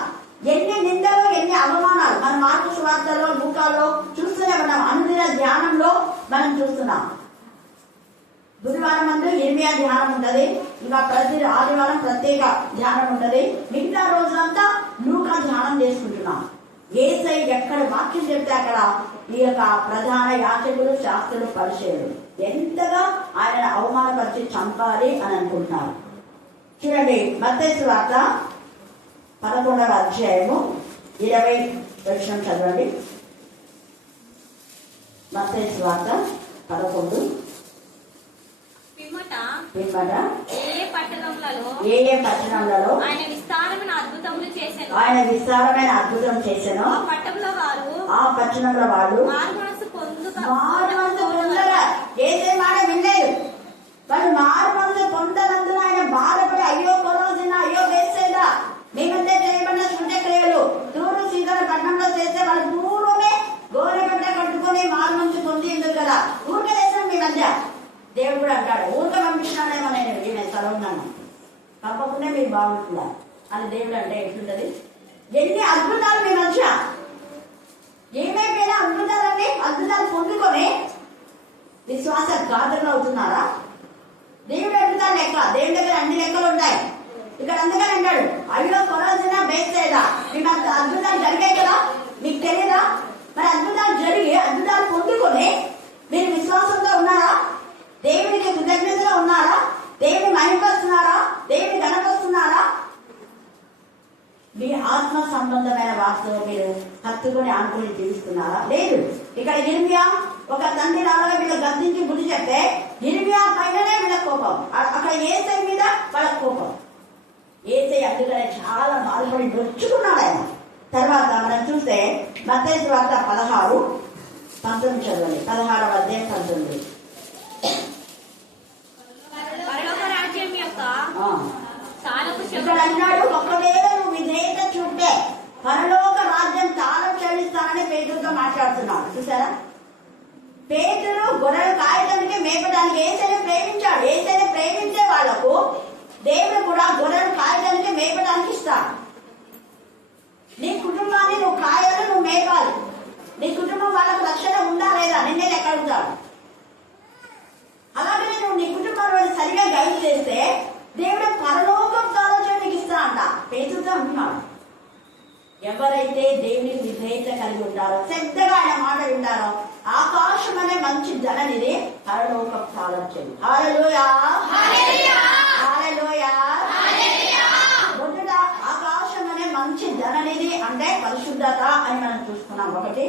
ఎన్ని నిందలు, ఎన్ని అవమానాలు మన మార్కు సువార్తలో, లూకాలో చూస్తూనే ఉన్నాం. అనుదిన ధ్యానంలో మనం చూస్తున్నాం. బుధవారం మందు ఇర్మియా ధ్యానం ఉంటది, ఇంకా ప్రతి ఆదివారం ప్రత్యేక ధ్యానం ఉంటది. మిగతా రోజులంతా లూకా ధ్యానం చేసుకుంటున్నాం. యేసయ్య ఎక్కడ వాక్యం చెప్తే అక్కడ ఈ యొక్క ప్రధాన యాజకులు, శాస్త్రులు, పరిచయులు ఎంతగా ఆయన అవమానపరిచి చంపాలి అని అనుకుంటున్నారు. చూడండి, మత్తయి సువార్త 11వ అధ్యాయము 20 వచనం చదవండి. మత్తయి సువార్త 11. పిమ్మట ఏ ఏ పట్టణంలలో ఆయన విస్తారమైన అద్భుతం చేసెను. ఆ పట్టణంలో వారు మారుమనసు పొందగా ఏసే మాట వినలేదు. వాళ్ళు మారుమనసు పొందనందున ఆయన బాధపడి, అయ్యో కొరోజిన, అయ్యో వేసేదా, మేమంతే చేయబడిన సూచక్రియలు తూరు సీదర పట్టణంలో చేస్తే వాళ్ళు పూర్వమే గోరెగడ్డ కట్టుకుని మారుమనసు పొంది ఎందుకు కదా ఊరికే చేసాం మీ మధ్య. దేవుడు కూడా అంటాడు, ఊరికే పంపించినానేమో నేను చదవన్నాను, తప్పకుండా మీరు బాగుంటున్నారు అని దేవుడు అంటే ఎట్లుంటది? ఎన్ని అద్భుతాలు మీ మధ్య, ఏమైపోయినా అద్భుతాలన్నీ అద్భుతాలు పొందుకొని విశ్వాస గాథలు అవుతున్నారా? దేవుడు అద్భుతాలు లెక్క, దేవుడి దగ్గర అన్ని లెక్కలు ఉంటాయి. ఇక్కడ అందుకని అంటాడు, అయ్యో కొరోజిన బేసేదా, మీకు అద్భుతాలు జరిగాయి కదా, మీకు తెలియదా? మరి అద్భుతాలు జరిగి అద్భుతాలు పొందుకొని మీరు విశ్వాసంతో ఉన్నారా? దేవుడికి కృతజ్ఞతగా ఉన్నారా? దేవుని మహిమపరుస్తున్నారా? దేవుని గణపరుస్తున్నారా? మీ ఆత్మ సంబంధమైన వాస్తవం మీరు హత్తుకొని ఆనుకొని జీవిస్తున్నారా? లేదు. ఇక్కడ ఇర్మియా ఒక తండ్రి రావాల వీళ్ళ గద్దించి బుద్ధి చెప్తే ఇర్మియా పైననే వీళ్ళ కోపం, అక్కడ యేసయ్య మీద వాళ్ళ కోపం. యేసయ్య అందుకనే చాలా బాధపడి నొచ్చుకున్నాడు ఆయన. తర్వాత మనం చూస్తే మత్తయి సువార్త 16:19 చదవండి. 16వ అధ్యాయం 19. ఇక్కడ అన్నాడు, ఒకవేళ నువ్వు విధేయత చూపే పరలోక రాజ్యం తాళం చెల్లిస్తానని పేతురుతో మాట్లాడుతున్నాడు. చూసారా? పేతురు గొర్రెలు కాయడానికి మేపడానికి యేసయ్యను ప్రేమించాడు. యేసయ్యను ప్రేమించే వాళ్లకు దేవుడు కూడా గొర్రెలు కాయడానికి మేపడానికి ఇస్తాడు. నీ కుటుంబాన్ని నువ్వు కాయాలి, నువ్వు మేపాలి. నీ కుటుంబం వాళ్ళకు రక్షణ ఉందా లేదా నిన్నే లెక్క అడుగుతాడు. ఎవరైతే దేవునికి విధేయత కలిగి ఉంటారో, శ్రద్ధగా ఆయన మాట వింటారో, ఆకాశం అనే మంచి ధననిది పరలోకం సాధించింది. హల్లెలూయా, హల్లెలూయా. మొదట ఆకాశం అనే మంచి ధననిది అంటే పరిశుద్ధత అని మనం చూస్తున్నాం ఒకటి.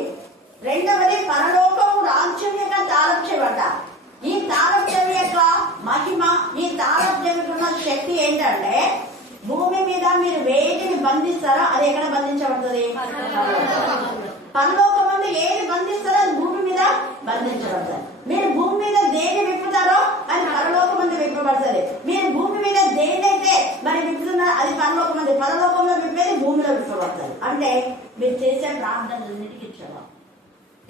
రెండవది పరలోకం రాజ్యం యొక్క తాళం చెవి. ఈ తాళం చెవి యొక్క మహిమ, ఈ తాళం చెవికి ఉన్న శక్తి ఏంటంటే, భూమి మీద మీరు వేటిని బంధిస్తారో అది ఎక్కడ బంధించబడుతుంది? పరలోకం ముందు ఏది బంధిస్తారో అది భూమి మీద బంధించబడుతుంది. మీరు భూమి మీద దేని విప్పుతారో అది పరలోకం ముందు విప్పబడుతుంది. మీరు భూమి మీద దేనైతే మరి విప్పుతున్నారో అది పరలోకం ముందు, పరలోకంలో విప్పేది భూమిలో విప్పబడుతుంది. అంటే మీరు చేసే ప్రార్థనలన్నిటికీ ఇచ్చేవారు.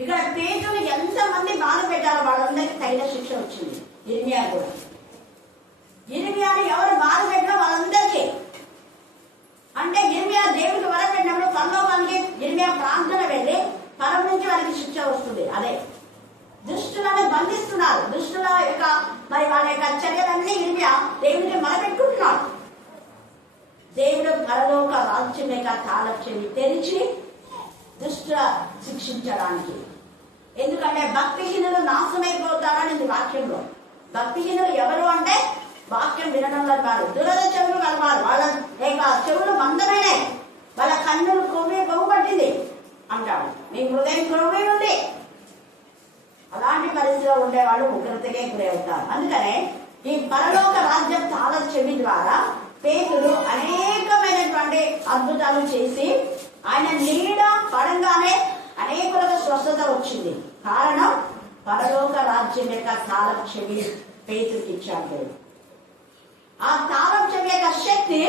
ఇక్కడ పేతులు ఎంత మంది బాధ పెట్టారో వాళ్ళందరికీ తగిన శిక్ష వచ్చింది. ఇర్మియా కూడా, ఇర్మియాని ఎవరు బాధ పెట్టినా వాళ్ళందరికీ, అంటే ఇర్మియా దేవుడికి వరం పెట్టినప్పుడు పరలోకానికి ఇర్మియా ప్రార్థన వెళ్ళి పరం నుంచి వారికి శిక్ష వస్తుంది. అదే దుష్టులను బంధిస్తున్నారు. దుష్టుల యొక్క మరి వాళ్ళ యొక్క చర్యలన్నీ ఇర్మియా దేవుడికి మొరపెట్టుకుంటున్నాడు. దేవుడు పరలోక రాజ్యం యొక్క తాళం చెవి తెరిచి దుష్టుల శిక్షించడానికి. ఎందుకంటే భక్తిహీనులు నాశనమైపోతారని ఇది వాక్యంలో. భక్తిహీనులు ఎవరు అంటే వాక్యం వినడంలో కాదు, దురద చెవులు కలవారు. వాళ్ళ యొక్క చెవులు మందమైనాయి, వాళ్ళ కన్నులు కొవ్వు పట్టింది అంటాడు. మీ హృదయం క్రొవ్వి ఉంది. అలాంటి పరిస్థితిలో ఉండేవాళ్ళు ఉగ్రతకే గురవుతారు. అందుకనే ఈ పరలోక రాజ్యం తాళం చెవి ద్వారా పేతులు అనేకమైనటువంటి అద్భుతాలు చేసి ఆయన నీడ పడంగానే అనేకులకు స్వస్థత వచ్చింది. కారణం పరలోక రాజ్యం యొక్క తాళం చెవి పేతురికి ఇచ్చాడు. ఆ తాళం చెవి యొక్క శక్తి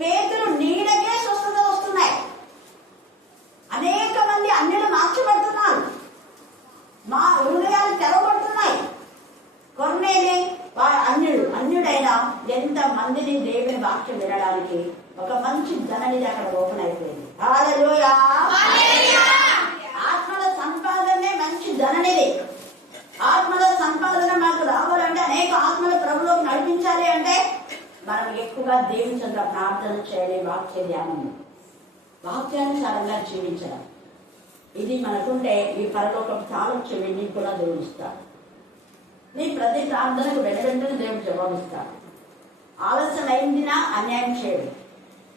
పేతులు నీడకే స్వస్థత వస్తున్నాయి. అనేక మంది అన్యులు మార్చబడుతున్నారు, మా హృదయాలు తెరవబడుతున్నాయి. కొన్నేది అన్యుడైనా ఎంత మందిని దేవుని వాక్యం వినడానికి ఒక మంచి ధననిధి అక్కడ ఓపెన్ అయిపోయింది. హల్లెలూయా. ఆత్మల సంపాదనే మంచి ధననిధి. ఆత్మల సంపాదన మాకు రావాలంటే, అనేక ఆత్మల ప్రభులోకి నడిపించాలి అంటే మనం ఎక్కువగా దేవుని చెంత ప్రార్థన చేయాలి. వాక్య ధ్యానం, వాక్యానుసారంగా జీవించడం, ఇది మనకుంటే ఈ పరలోకం తాళం చెవి నీకు కూడా దేవుడిస్తాడు. నీ ప్రతి ప్రార్థనకు వెంటనే దేవుడు జవాబిస్తాడు. ఆలస్యం అయిందినా అన్యాయం చేయడు,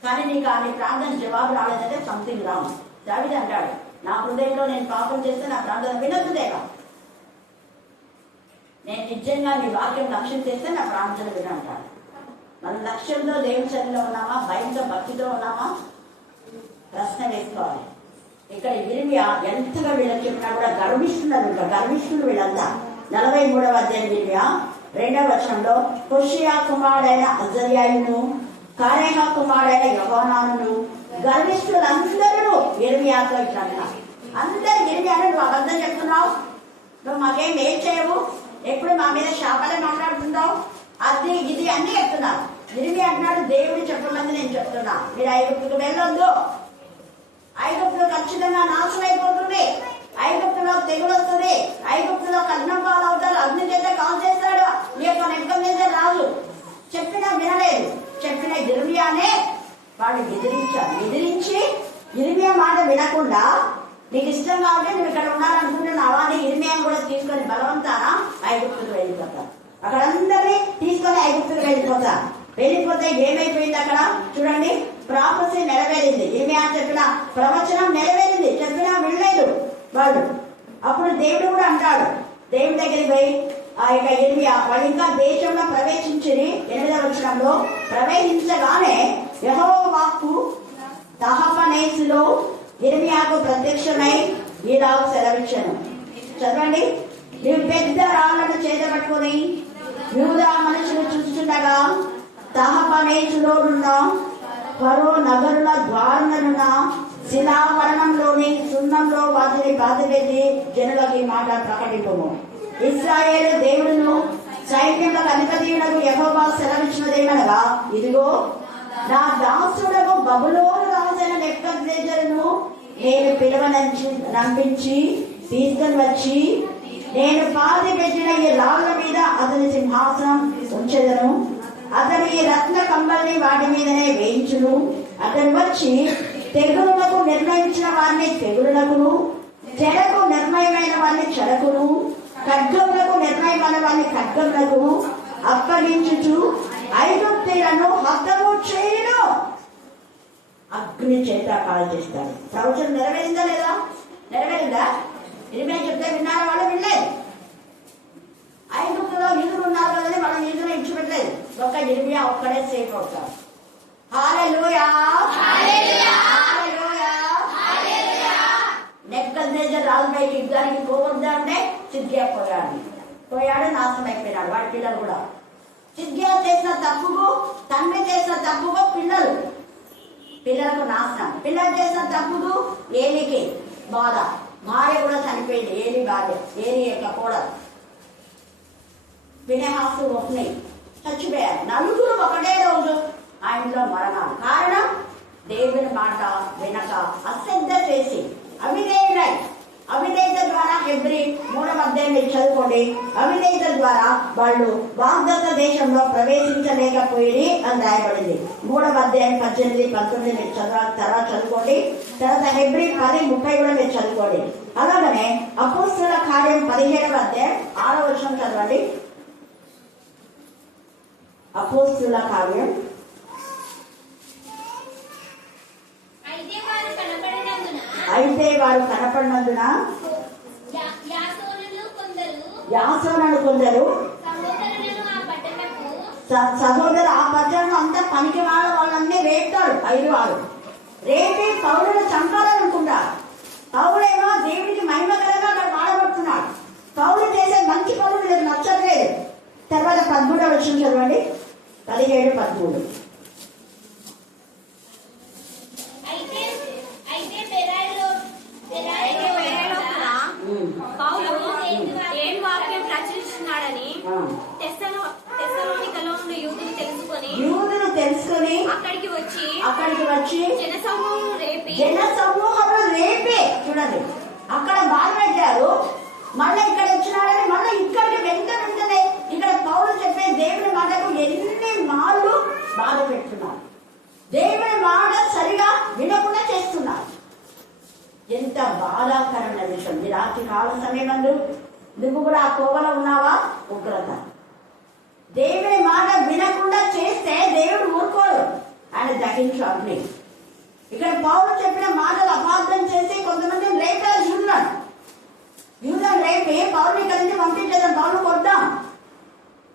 కానీ నీకు ఆ నీ ప్రార్థన జవాబు రాలేదంటే సంథింగ్ రాంగ్. దావీదు అంటాడు, నా హృదయంలో నేను పాపం చేస్తే నా ప్రార్థన వినొద్దు దేవా, నేను నిజంగా నీ వాక్యం లక్ష్యం చేస్తే నా ప్రార్థన వినంటాడు. మన లక్ష్యంలో దేవుని చర్యలో ఉన్నామా, భయంతో భక్తితో ఉన్నామా, ప్రశ్న వేసుకోవాలి. ఇక్కడ ఇర్మియా ఎంతగా వీళ్ళకి చెప్పినా కూడా గర్విస్తున్నారు. గర్విష్ఠులు వీళ్ళంతా. 43వ అధ్యాయం ఇర్మియా 2వ వచనంలో హోషేయ కుమారుడైన అజర్యాయును, కారేహ కుమారుడైన యోహానాను, గర్విష్ఠులందరూ ఇర్మియాతో ఇట్లా అన్నారు. అందరు ఇర్మియాను, నువ్వు అబద్ధం చెప్తున్నావు, నువ్వు మాకేం ఏం చేయవు, ఎప్పుడు మా మీద శాపాలే మాట్లాడుతున్నావు, అది ఇది అన్ని చెప్తున్నావు. ఇర్మియా అంటున్నాడు, దేవుడు చెప్పమంది నేను చెప్తున్నా, మీరు ఐగుప్తుకు వెళ్ళొద్దు, ఐగుప్తులో ఖచ్చితంగా నాశనం అయిపోతుంది, ఐగుప్తులో తెగులు వస్తుంది, ఐగుప్తులో కఠినం పాలు అవుతారు, అగ్ని చేత కాల్ చేస్తాడు ఈ యొక్క నెబ్బర్ రాజు. చెప్పినా వినలేదు. చెప్పిన ఇర్మియానే వాడు ఎదిరించి ఇర్మియా మాట వినకుండా, నీకు ఇష్టం కాబట్టి నువ్వు ఇక్కడ ఉండాలనుకుంటున్నావా అని ఇర్మియాను కూడా తీసుకొని బలవంతానా ఐగుప్తుకు వెళ్ళిపోతారు. అక్కడ అందరినీ తీసుకొని ఐగుప్తుకు వెళ్ళిపోతారు. వెళ్ళిపోతే ఏమైపోయింది అక్కడ చూడండి, ప్రాఫెసీ నెరవేరింది. ఇర్మియా చెప్పిన ప్రవచనం నెరవేరింది, చెప్పినా వినలేదు వాళ్ళు. అప్పుడు దేవుడు కూడా అంటాడు, దేవుడి దగ్గరికి పోయి ఆ యొక్క ఇర్మియా వాళ్ళు ఇంకా దేశంలో ప్రవేశించి 8వ వచనంలో ప్రవేశించగానే యెహోవా వాక్కు తహపనేసులో ఇర్మియాకు ప్రత్యక్షమై ఇలా సెలవిచ్చాను. చదవండి, నీవు పెద్ద రాళ్లను చేతబట్టుకుని యూదా మనుషులు చూస్తుండగా తహపనేసులో ఉన్న ఫరో నగరుల ద్వారమున శిలావరణంలోని సున్నంలో వాటిని బాధపెట్టి జనులకి మాట ప్రకటింపము. ఇశ్రాయేలు దేవుడును సైన్యములకు అధిపతియుడకు యెహోవా సెలవిచ్చినదేమనగా, ఇదిగో నా దాసుడకు బబులోను రాజైన నెబుకద్నెజరును నేను నంపించి తీసుకొని వచ్చి నేను పాతి పెట్టిన ఈ రాళ్ల మీద అతని సింహాసనం ఉంచెదను, అతను ఈ రత్న కంబల్ని వాటి మీదనే వేయించును. అతను వచ్చి తెగులులకు నిర్ణయించిన వారిని తెగులులకును, చెరకు నిర్ణయమైన వారిని చెరకును, ఖడ్గములకు నిర్ణయమైన వారిని ఖడ్గములకును అప్పగించుచు ఐగుప్తీయులను హతము చేయును. అగ్ని చేత కాల్ చేస్తారు. ప్రవచనం నెరవేరిందా లేదా? నెరవేరిందా? ఇరిమియా చెప్తే విన్నారు, వాళ్ళు వినలేదు. ఐగుప్తులో యూదులు ఉన్నారు కదని వాళ్ళు యూదులు ఇచ్చిపెట్టలేదు. ఒక ఇరిమియా ఒక్కడే సేఫ్ అవుతారు. హల్లెలూయా, హల్లెలూయా, హల్లెలూయా, హల్లెలూయా. నెబుకద్నెజర్ రాజుపైకి యుద్ధానికి పోవద్దా అంటే సిద్కియా పోయాడు, నాశనం అయిపోయినాడు. వాడి పిల్లలు కూడా సిద్కియా చేసిన తప్పుకు, తండ్రి చేసిన తప్పుకు పిల్లలకు నాశనం. పిల్లలు చేసిన తప్పుకు ఏలికి బాధ, భార్య కూడా చనిపోయింది. ఏలి భార్య, ఏలి యొక్క కోడలు ఫినెహాసు ఒప్ని చచ్చిపోయారు. నలుగురు ఒకటే రోజు ఆయనలో మరణాలు. కారణం దేవుని మాట వినక, అశ్రద్ధ చేసి అవిధేయులై. అవిధేయత ద్వారా హెబ్రీ 3వ అధ్యాయం మీరు చదువుకోండి. అవిధేయత ద్వారా వాళ్ళు వాగ్దత్త దేశంలో ప్రవేశించలేకపోయి అని రాయబడింది. 3వ అధ్యాయం 18, 19 మీరు తర్వాత చదువుకోండి. తర్వాత హెబ్రీ 10:30 కూడా మీరు చదువుకోండి. అలాగనే అపోస్తలుల కార్యం 17వ అధ్యాయం 6వ వచనం చదవండి. అపోస్తలుల కార్యం అయితే వారు కనపడినందున యాసోనులు కొందరు సహోదరు ఆ పట్టణం అంతా పనికి వాళ్ళన్నీ రేపుతాడు. 5 వారు రేపి పౌరులు చంపాలనుకుంటారు. పౌరులేమో దేవుడికి మహిమకరంగా అక్కడ వాడబడుతున్నాడు. పౌరులు చేసే మంచి పనులు మీకు నచ్చట్లేదు. తర్వాత 13వ వచనం చదవండి. 17, 13. యూదులు తెలుసుకొని అక్కడికి వచ్చి జన సమూహంలో రేపే చూడండి అక్కడ బాధ పెట్టారు. మళ్ళీ ఇక్కడ వచ్చినాడని మళ్ళీ ఇక్కడికి వెంటనే ఇక్కడ పౌలు చెప్పే దేవుని మాటకు ఎన్ని మార్లు బాధ పెడుతున్నారు. దేవుని మాట సరిగా వినకుండా చేస్తున్నారు. ఎంత బాధాకరమైన విషయం. ఈ రాత్రి కాల సమయమందు నువ్వు కూడా ఆ కోవలో ఉన్నావా? ఉగ్రత. దేవుని మాట వినకుండా చేస్తే దేవుడు ఊరుకోడు, ఆయన దహించు అగ్ని. ఇక్కడ పౌలు చెప్పిన మాటలు అపార్థం చేసి కొంతమంది రేపారు. యూదులను రేపి పౌరుని ఇక్కడి నుంచి పంపించేద్దాం, పౌరులు కొద్దాం,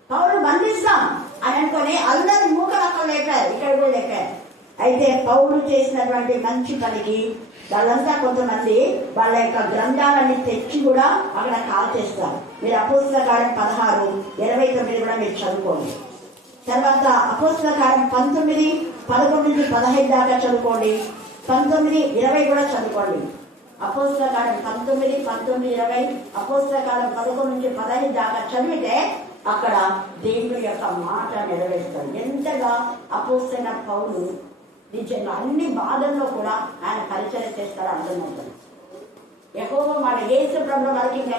పౌరులు బంధిస్తాం అని అనుకుని అందరి మూకలు అక్కడ లేపారు, ఇక్కడ కూడా లేపారు. అయితే పౌలు చేసినటువంటి మంచి పనికి వాళ్ళంతా కొంతమంది వాళ్ళ యొక్క గ్రంథాలన్నీ తెచ్చి కూడా అక్కడ కాల్ చేస్తారు. మీరు అపోస్తల కార్యం 16, 29 కూడా మీరు చదువుకోండి. తర్వాత అపోస్తల కార్యం 19, 11 నుంచి 15 దాకా చదువుకోండి. 19, 20 కూడా చదువుకోండి. అపోస్తల కార్యం 19, 19, 20, అపోస్తల కార్యం 11 నుంచి 15 దాకా చదివితే అక్కడ దేవుడి యొక్క మాట నెరవేరుస్తారు. ఎంతగా అపోస్తలైన పౌలు నిజంగా అన్ని బాధల్లో కూడా ఆయన పరిచయం చేస్తారో అర్థమవుతుంది. యెహోవా మాట యేసు ప్రభువు వారికి ఇంకా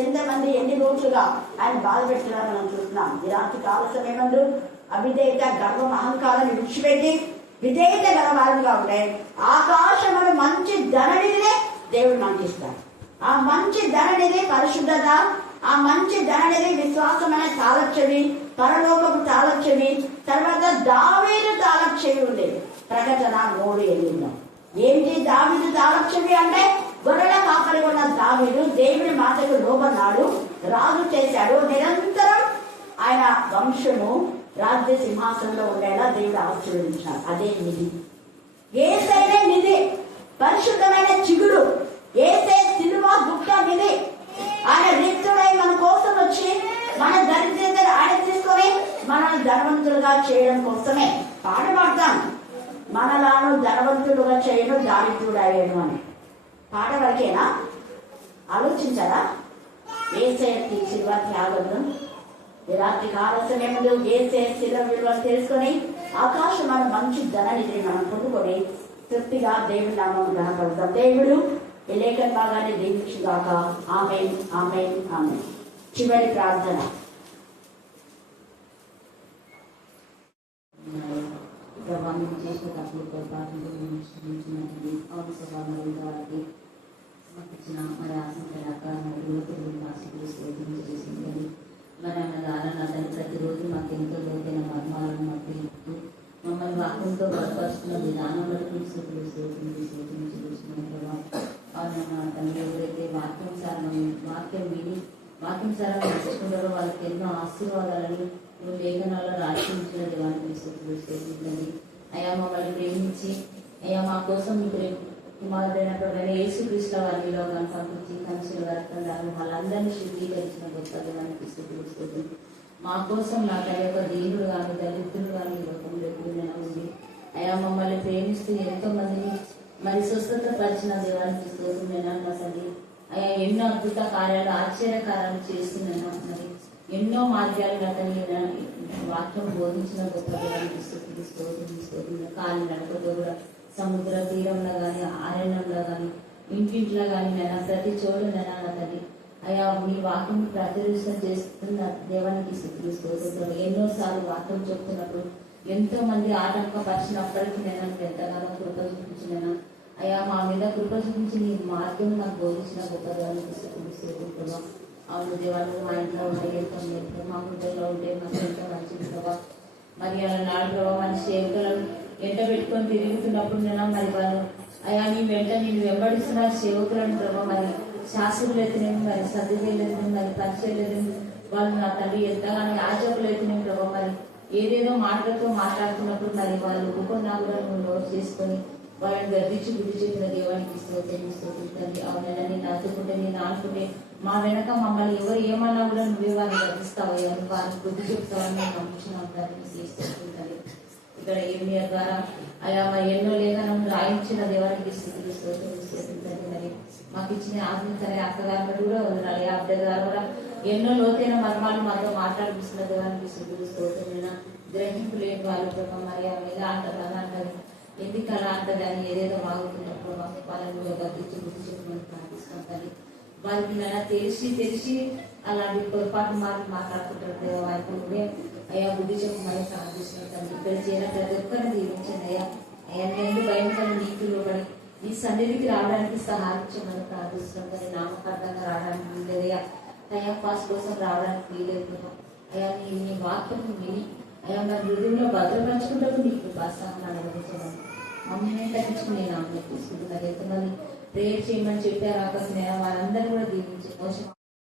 ఎంతమంది ఎన్ని రోజులుగా ఆయన బాధ పెడుతున్నారో మనం చూస్తున్నాం. ఈ రాత్రి కాల సమయమందు అవిధేయత, గర్వం, అహంకారం విడిచిపెట్టి విధేయత గలవారుగా ఉంటే ఆకాశమును మంచి ధననిధినే దేవుడు మనకి ఇస్తాడు. ఆ మంచి ధననిధి పరిశుద్ధత, ఆ మంచి ధననిధి విశ్వాసమైన తాళచెవి, పరలోకపు తాళచెవి. తర్వాత దావీదు తాళచెవి ఉంది. ప్రకటన 3:8. ఏంటి దావీదు తాళచెవి అంటే గొర్రెల కాపరి ఉన్న దావీదు దేవుని మాటకు లోబడ్డాడు, రాజు చేశాడు. నిరంతరం ఆయన వంశము రాజ్య సింహాసనంలో ఉండేలా దేవుడు ఆశీర్వదించాడు. అదే నిధి. యేసయ్యే నిధి, పరిశుద్ధమైన చిగురు. యేసే సిలువ దుఃఖ నిధి. ఆయన రిక్తుడై మన కోసం వచ్చి మన దరిద్రతను ఆయన తీసుకొని మనల్ని ధనవంతులుగా చేయడం కోసమే పాట పాడతాం. మనలాను ధనవంతులుగా చేయను, దారిద్రుడు అయ్యాను అని పాట వరకేనా? ఆలోచించారా? యేసయ్య శిలువ త్యాగంలో ఈ రాత్రి కాల సమయంలో యేసయ్య శిలువ విలువను తెలుసుకొని ఆకాశమైన మంచి ధననిధిని మనం పొందుకొని తృప్తిగా దేవుని నామం ఘనపడతాం. దేవుడు ఈ లేఖన భాగాన్ని దీవించుగాక. ఆమేన్, ఆమేన్, ఆమేన్. చివరి ప్రార్థన. చేసేటప్పుడు వాక్యంతో బలపరుస్తున్న విధానం బట్టి స్థుతులు చూస్తున్నాం ప్రభా. అవునమ్మా తండ్రి, ఎవరైతే వాక్యం విని వాక్యం సారాన్ని నేర్చుకుంటారో వాళ్ళకి ఎన్నో ఆశీర్వాదాలను నువ్వు లేఖనాల్లో రాసించిన దేవానికి స్థుతులు స్తోత్రించండి. అయ్యా మమ్మల్ని ప్రేమించి అయ్యా మా కోసం మీ కుమారుడైన యేసుక్రీస్తు వారిలో కానీ పంపించి కనుషులు వరకండారు వాళ్ళందరినీ శుద్ధీకరించిన గొప్ప దేవానికి స్థుతులు స్తోత్రం. మా కోసం నా తన యొక్క దేవుడు కానీ దళితులు కానీ లోకంలో ఎక్కువైనా ఉంది. అయ్యా మమ్మల్ని ప్రేమిస్తూ ఎంతో మందిని మరి స్వస్థత పరిచిన దేవానికి స్తోత్రమైనా మా తండ్రి. అయ్యా ఎన్నో అద్భుత కార్యాలు ఆశ్చర్య కార్యాలు చేస్తున్నాను. మరి ఎన్నో మార్గాలు నా తండ్రి వాక్యం బోధించిన గొప్ప దేవానికి స్తోత్రం. కాలి నడకతో కూడా సముద్ర తీరంలో కానీ అరణ్యంలో కానీ ఇంటింట్లో కానీ నేను ప్రతి చోటు నేను నా తండ్రి అయ్యా మీ వాక్యం ప్రతిష్టం చేస్తున్న దేవానికి స్తోత్రం. ఎన్నోసార్లు వాక్యం చెప్తున్నప్పుడు ఎంతో మంది ఆటంకపరిచినప్పటికీ నేను ఎంతగానో కృప చూపించినా అయ్యా మా మీద కృప చూపించి నీ మార్గం నాకు బోధించిన గొప్ప దేవానికి స్తోత్రం. అవును దేవాలు మా ఇంట్లో ఉంటే ఎంతో నేర్పు మా గుడ్డలో ఉంటే మాకు ఎంతో మంచిది ప్రభా. మరి అలా నాడు ప్రభావ మన సేవకులను ఎంట పెట్టుకొని తిరుగుతున్నప్పుడు నేను మరి వాళ్ళు అయ్యా నీ వెంట నేను వెంబడిస్తున్న సేవకులను ప్రభావ మరి శాస్త్రులు అయితేనేమి మరి సర్దిలేదు మరి పరిచయలేదు వాళ్ళు నా తల్లి ఎంతగానో యాచకులు అయితేనేమి ప్రభావ మరి ఏదేదో మాటలతో మాట్లాడుతున్నప్పుడు మరి వాళ్ళు ఉపనాగులను నువ్వు నోట్ చేసుకొని వాళ్ళని గర్దించి బుద్ధి చెప్పిన దేవానికి స్తోత్రం. అవునైనా నేను అందుకుంటే నేను ఆడుకుంటే మా వెనక మమ్మల్ని ఎవరు ఏమన్నా కూడా నువ్వే వారిని గర్దిస్తావు అని వారిని బుద్ధి చెప్తావని నేను నమ్ముతున్నాను. దాన్ని ఇక్కడ ఏమియర్ ద్వారా అయా మరి ఎన్నో లేఖనం రాయించిన దేవానికి స్తోత్రం. మరి మాకు ఇచ్చిన ఆత్మీయ అక్కగారు కూడా వదలాలి. అబ్బాయి గారు కూడా ఎన్నో లోతైన మర్మాలు మాతో మాట్లాడిస్తున్న దేవానికి స్తోత్రం. గ్రహింపు లేని వాళ్ళు ప్రభావ మరి ఇలా అంటారు అలా అంటారు ఎందుకు అలా అంటారు అని ఏదేదో వాగుతున్నప్పుడు వాళ్ళని గర్దించి బుద్ధి చెప్పమని ప్రార్థిస్తాం. వారికి నన్ను తెలిసి అలాంటి పొరపాటు మాట్లాడుకుంటారు. వారికి నువ్వే అయ్యా బుద్ధి చెప్పమని ప్రార్థిస్తున్నాం. ఇక్కడ చేరిన ప్రతి ఒక్కరిని దీవించండి అయ్యా. అయ్యా నేను భయంకర నీతిలో పడి నీ సన్నిధికి రావడానికి సహాయించమని ప్రార్థిస్తున్నాం. కానీ నామకార్థంగా రావడానికి వీలేదయ్యా. టైం పాస్ కోసం రావడానికి వీలేదు. అయ్యా నీ వాక్యం విని అయ్యా మరి హృదయంలో భద్రపరచుకుంటారు నీకు భాషను అనుభవించమని మమ్మల్ని తగ్గించుకుని నేను ఆమె తీసుకుంటున్నారు. ఎంతమంది ప్రేయర్ చేయమని చెప్పారు ఆకాశం వాళ్ళందరూ కూడా దీవించి